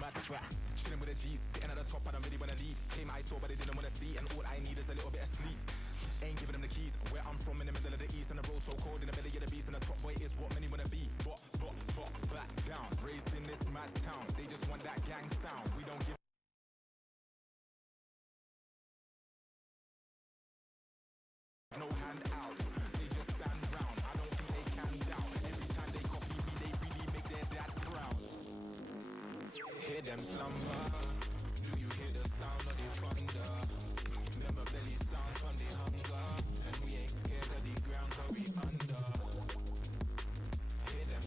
mad facts. Chilling with the G's, sitting at the top, I don't really wanna leave. Came I saw, but they didn't wanna see, and all I need is a little bit of sleep. Ain't giving them the keys. Where I'm from, in the middle of the east, and the road so cold, in the belly of the beast, and the top boy is what many wanna be. But, back down, raised in this mad town. They just want that gang sound. We don't give no handout. They just stand round. I don't think they can doubt. Every time they copy me, they really make their dad proud. Hear them slumber. Do you hear the sound of the thunder? Remember belly sounds from the hunger, and we ain't scared of the ground 'cause we under. Hear them.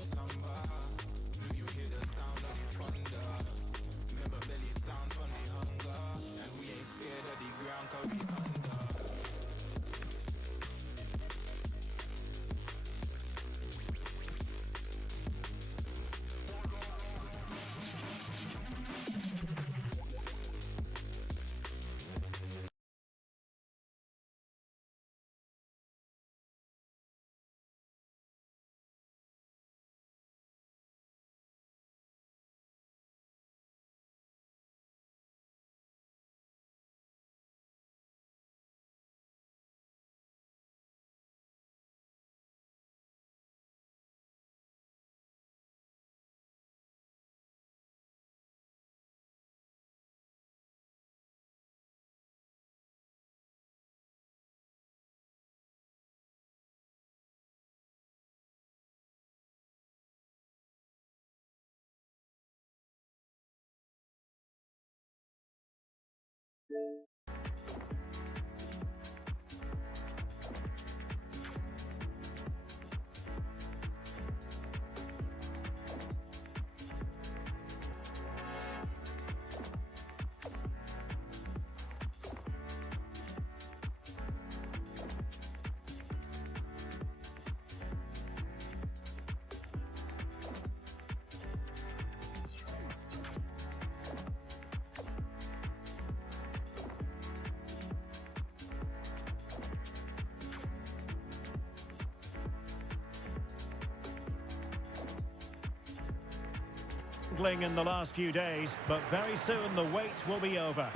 Slumber. Do you hear the sound of the thunder? Remember belly sounds from the hunger, and we ain't scared of the ground 'cause we under. In the last few days, but very soon the wait will be over.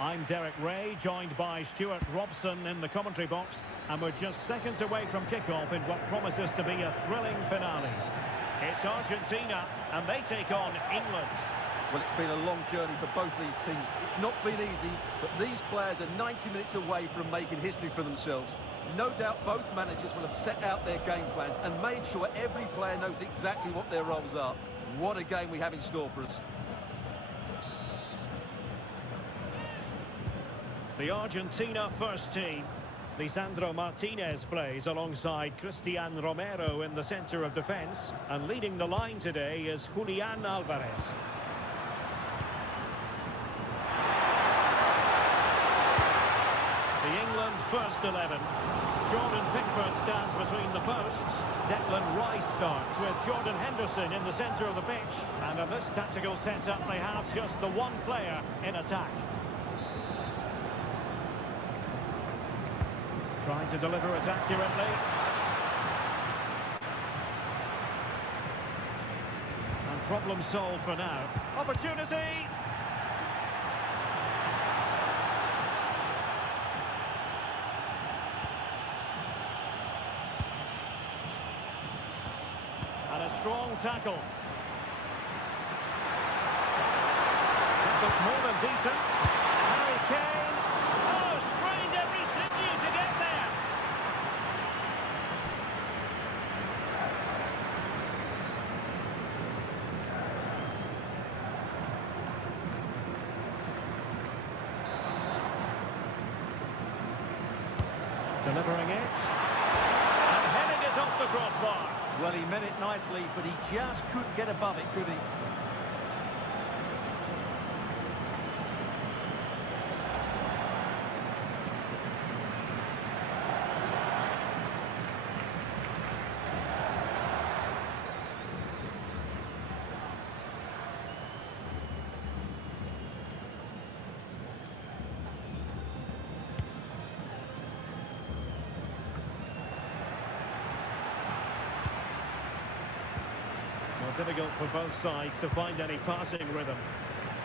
I'm Derek Ray, joined by Stuart Robson in the commentary box, and we're just seconds away from kickoff in what promises to be a thrilling finale. It's Argentina, and they take on England. Well, it's been a long journey for both these teams. It's not been easy, but these players are 90 minutes away from making history for themselves. No doubt both managers will have set out their game plans and made sure every player knows exactly what their roles are. What a game we have in store for us. The Argentina first team. Lisandro Martinez plays alongside Cristian Romero in the centre of defence. And leading the line today is Julian Alvarez. The England first 11. Jordan Pickford stands between the posts. Declan Rice starts with Jordan Henderson in the centre of the pitch. And in this tactical setup, they have just the one player in attack. Trying to deliver it accurately. And problem solved for now. Opportunity! And a strong tackle. This looks more than decent. Harry Kane. Oh, strained every sinew to get there. Delivering it. And heading it off the crossbar. Well, he meant it nicely, but he just couldn't get above it, could he? difficult for both sides to find any passing rhythm.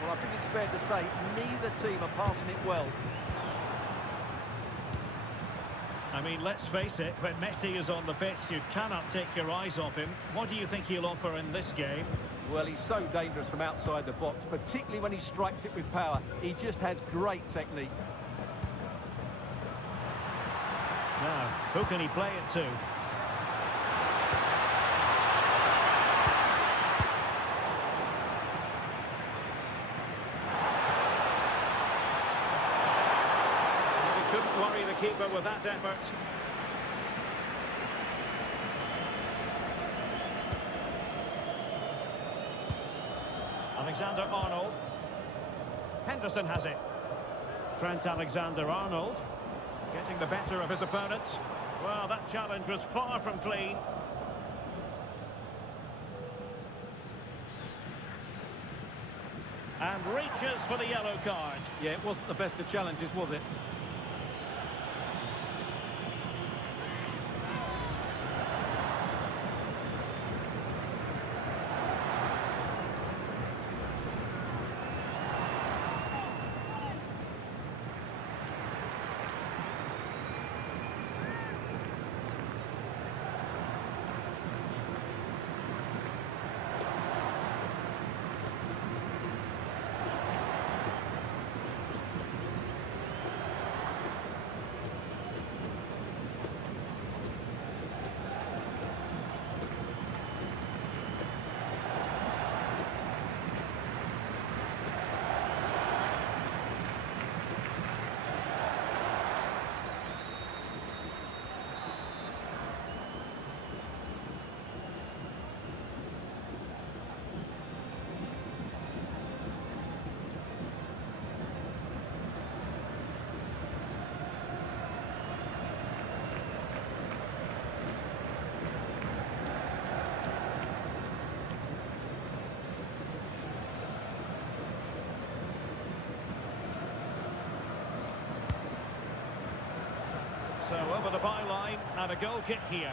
Well, I think it's fair to say neither team are passing it well. I mean, let's face it, when Messi is on the pitch, you cannot take your eyes off him. What do you think he'll offer in this game? Well, he's so dangerous from outside the box, particularly when he strikes it with power. He just has great technique. Now, who can he play it to? Couldn't worry the keeper with that effort. Alexander-Arnold. Henderson has it. Trent Alexander-Arnold getting the better of his opponent. Well, that challenge was far from clean. And reaches for the yellow card. Yeah, it wasn't the best of challenges, was it? So over the byline and a goal kick here.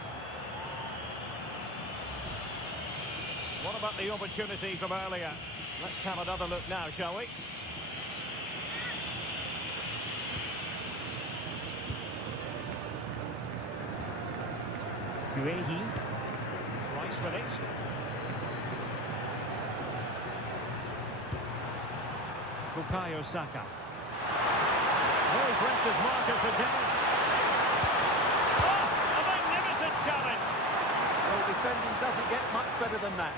What about the opportunity from earlier? Let's have another look now, shall we? Guehi. Rice with it. Bukayo Saka. Oh, he's left his marker for dead. Challenge. Well, defending doesn't get much better than that.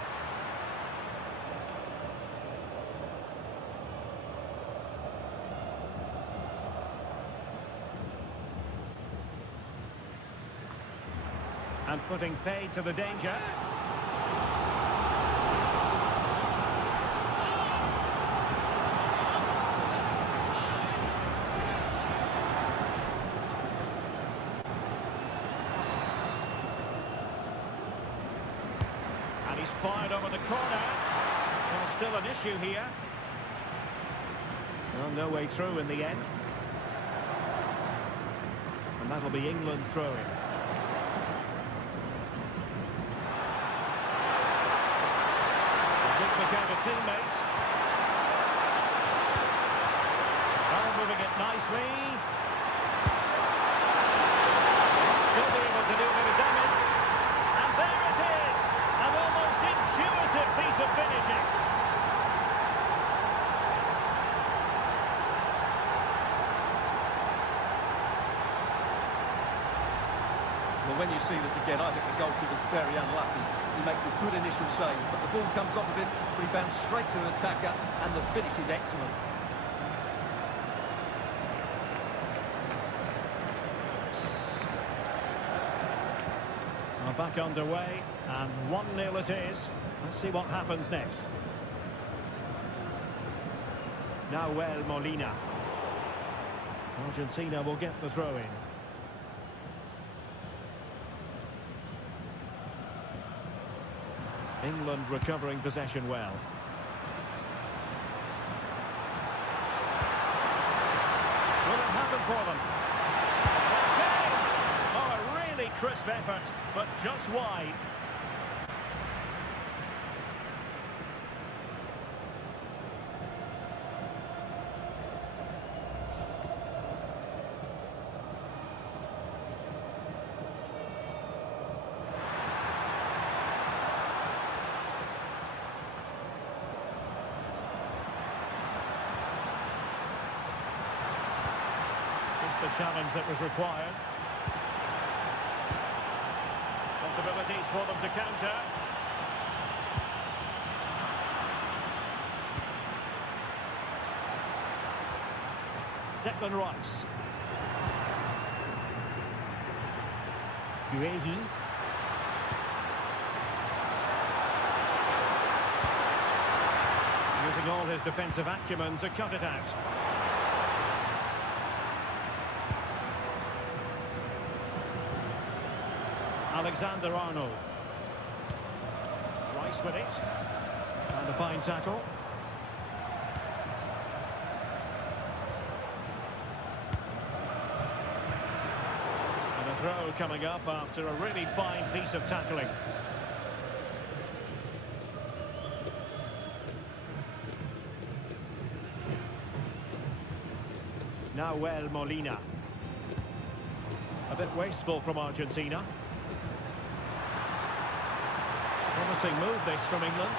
And putting paid to the danger. Fired over the corner. Well, still an issue here. Well, no way through in the end. And that'll be England's throw-in. Good pick out of teammates. Oh, moving it nicely. Still be able to do a bit of damage. And there it is. An almost intuitive piece of finishing. Well, when you see this again, I think the goalkeeper's very unlucky. He makes a good initial save, but the ball comes off of him, rebounds straight to the attacker, and the finish is excellent. We're back underway, and 1-0 it is. Let's see what happens next. Nahuel Molina. Argentina will get the throw-in. England recovering possession well. Will it happen for them? Oh, a really crisp effort, but just wide. just the challenge that was required. Possibilities for them to counter. Declan Rice. Uehi. Using all his defensive acumen to cut it out. Alexander-Arnold. Rice with it. And a fine tackle. And a throw coming up after a really fine piece of tackling. Nahuel Molina. A bit wasteful from Argentina. Promising move this from England.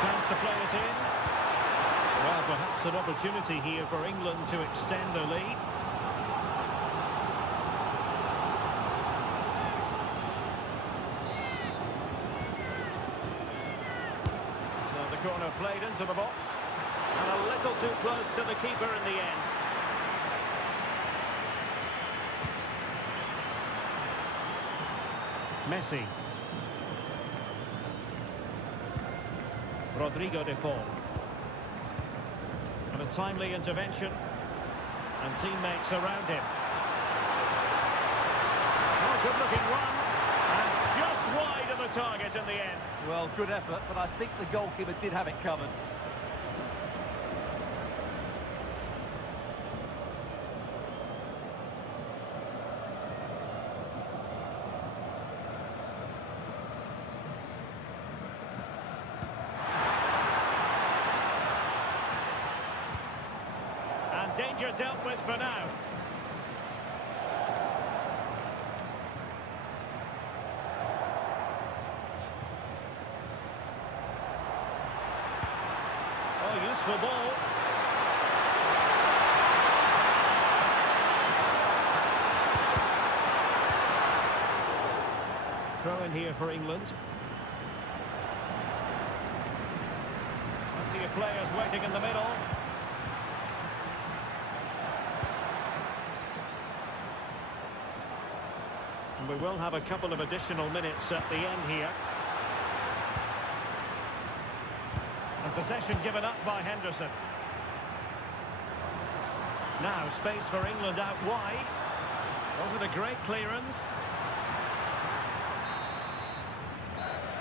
Chance to play it in. Well, perhaps an opportunity here for England to extend their lead. So the corner played into the box. And a little too close to the keeper in the end. Messi. Rodrigo de Paul. And a timely intervention. And teammates around him. Oh, good looking run. And just wide of the target in the end. Well, good effort, but I think the goalkeeper did have it covered. Danger dealt with for now. Oh, useful ball. Throw in here for England. Plenty of players waiting in the middle. We will have a couple of additional minutes at the end here. And possession given up by Henderson. Now space for England out wide. Was it a great clearance?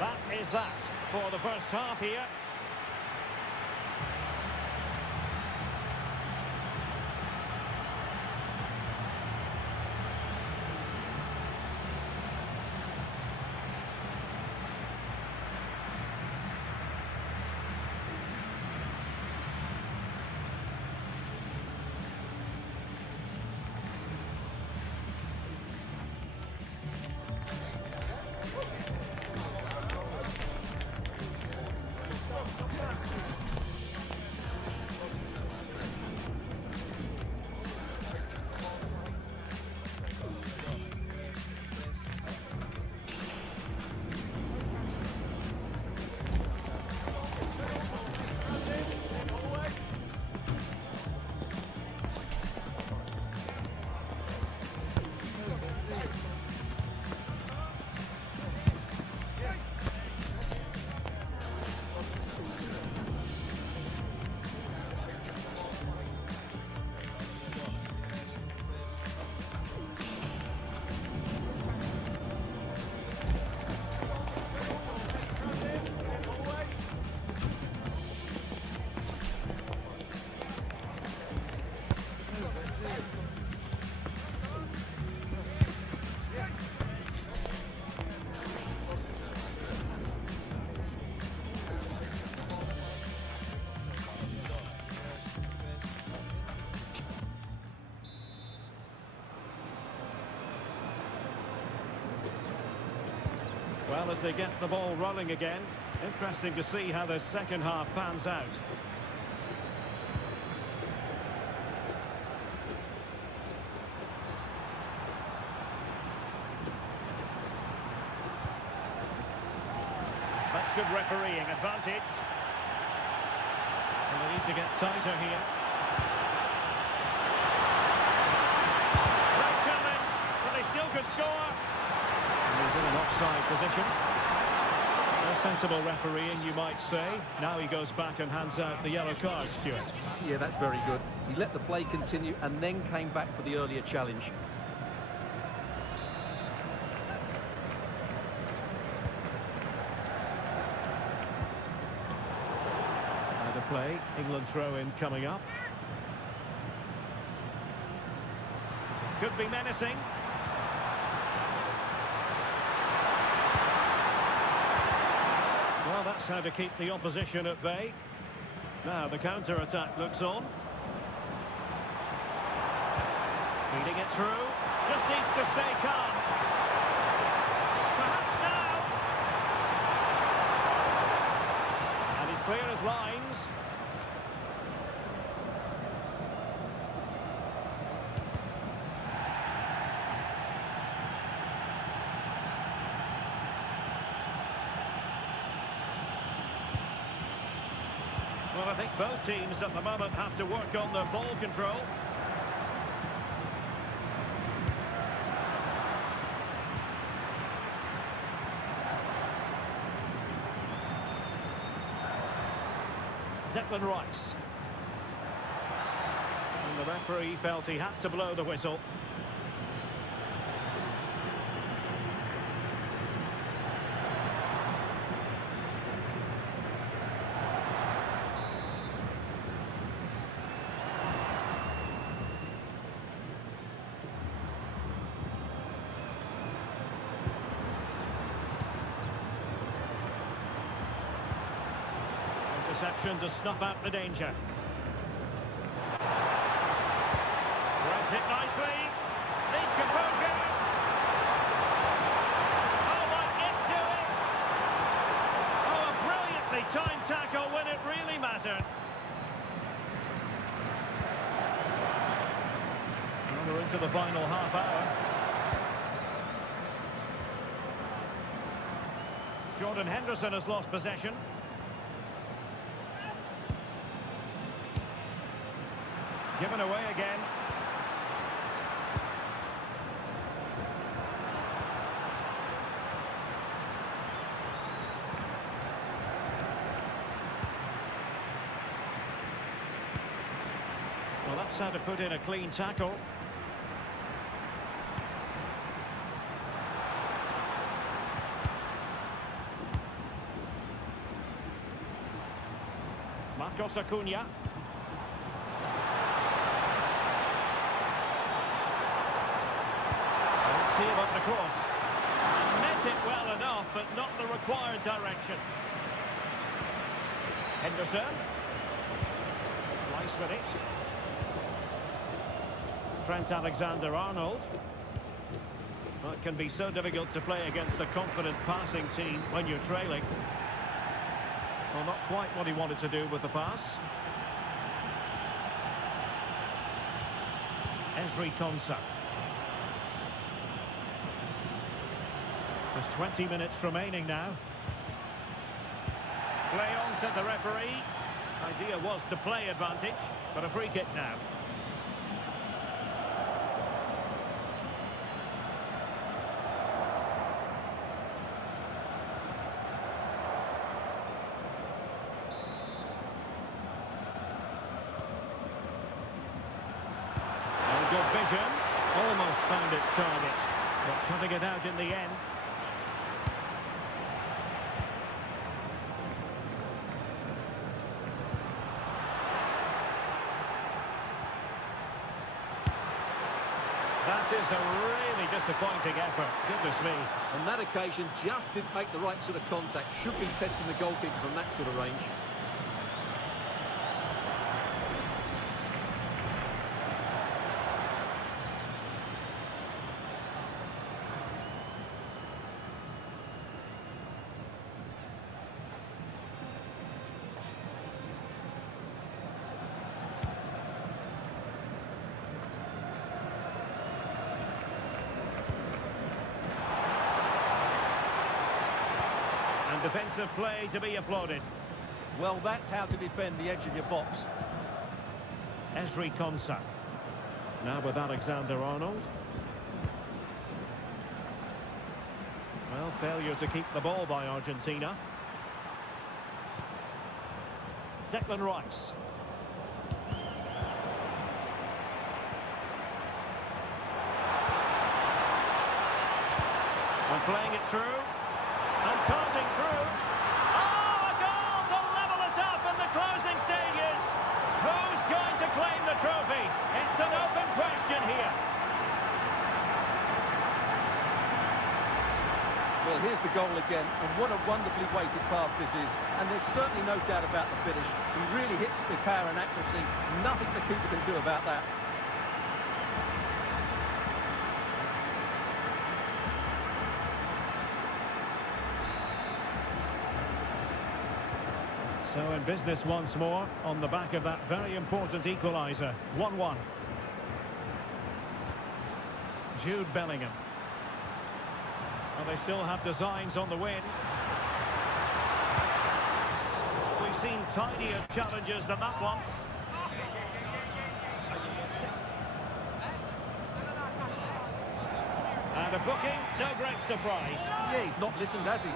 That is that for the first half here. Well, as they get the ball rolling again, interesting to see how the second half pans out. good refereeing advantage. And they need to get tighter here. Great challenge, but they still could score. And he's in an offside position. A sensible refereeing, you might say. Now he goes back and hands out the yellow card, Stuart. Yeah, that's very good. He let the play continue and then came back for the earlier challenge. Now the play, England throw-in coming up. Could be menacing. Well, that's how to keep the opposition at bay. Now the counter-attack looks on. Feeding it through. Just needs to stay calm. Perhaps now. And he's clear as lines. Well, I think both teams at the moment have to work on their ball control. Declan Rice. And the referee felt he had to blow the whistle. Interception to snuff out the danger. Threads it nicely. Needs composure. Oh, right into it. Oh, a brilliantly timed tackle when it really mattered. Well, we're into the final half hour. Jordan Henderson has lost possession. Given away again. Well, that's how to put in a clean tackle. Marcos Acuna. See about the cross. And met it well enough, but not the required direction. Henderson. Nice with it. Trent Alexander-Arnold. Well, it can be so difficult to play against a confident passing team when you're trailing. Well, not quite what he wanted to do with the pass. Ezri Konsa. There's 20 minutes remaining now. Play on, said the referee. Idea was to play advantage, but a free kick now. And good vision. Almost found its target, but cutting it out in the end. That is a really disappointing effort. Goodness me. On that occasion, just didn't make the right sort of contact. Should be testing the goalkeeper from that sort of range. Defensive play to be applauded. Well, that's how to defend the edge of your box. Esri Konsa. Now with Alexander-Arnold. Well, failure to keep the ball by Argentina. Declan Rice. And playing it through. And cutting through. Oh, a goal to level us up in the closing stages. Who's going to claim the trophy? It's an open question here. Well, here's the goal again, and what a wonderfully weighted pass this is. And there's certainly no doubt about the finish. He really hits it with power and accuracy. Nothing the keeper can do about that. So in business once more, on the back of that very important equaliser. 1-1. Jude Bellingham. Well, they still have designs on the win. We've seen tidier challenges than that one. And a booking, no great surprise. Yeah, he's not listened, has he?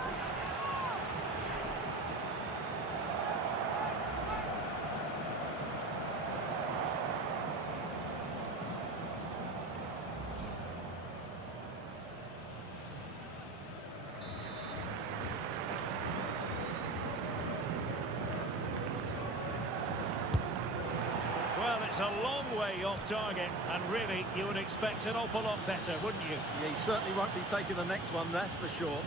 Well, it's a long way off target, and really, you would expect an awful lot better, wouldn't you? Yeah, he certainly won't be taking the next one, that's for sure.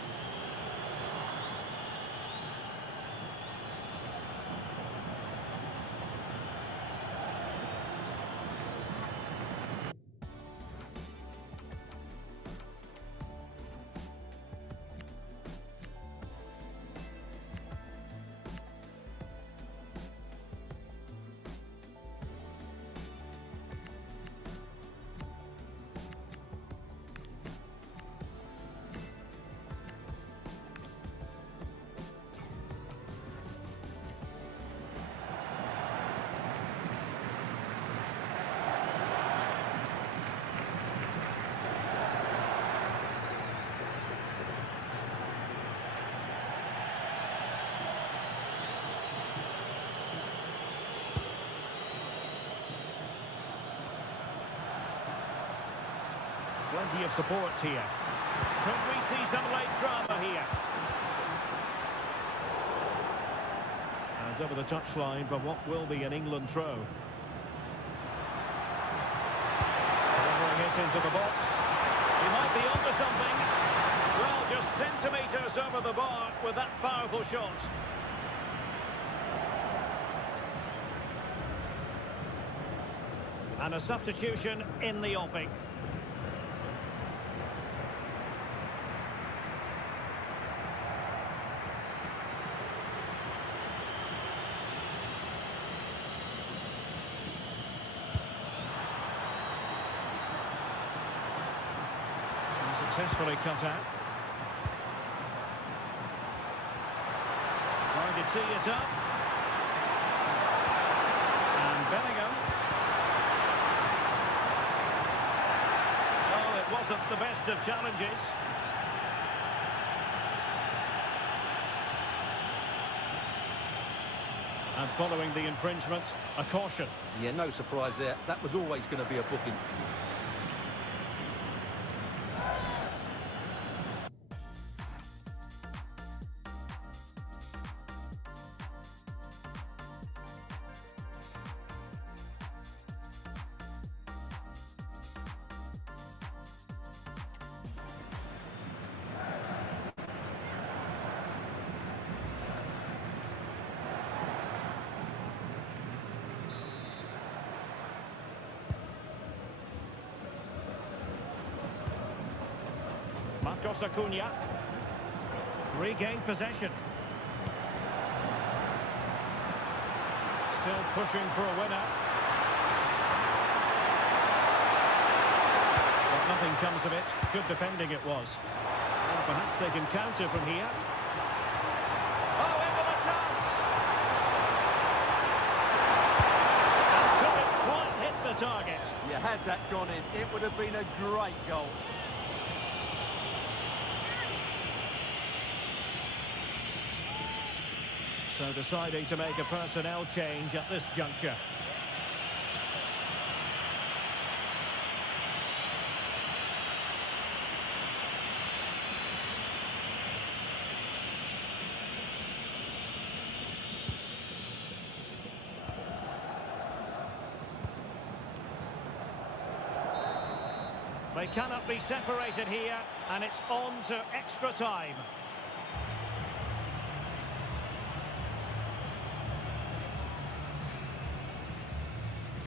Plenty of support here. Could we see some late drama here? And over the touchline for what will be an England throw. Delivering it into the box. He might be onto something. Well, just centimetres over the bar with that powerful shot. And a substitution in the offing. Successfully cut out. Trying to tee it up. And Bellingham. Oh, it wasn't the best of challenges. And following the infringement, a caution. Yeah, no surprise there. That was always going to be a booking. Marcos Acuna. Regained possession. Still pushing for a winner. But nothing comes of it. Good defending it was. And perhaps they can counter from here. Had that gone in, it would have been a great goal. So deciding to make a personnel change at this juncture. They cannot be separated here, and it's on to extra time.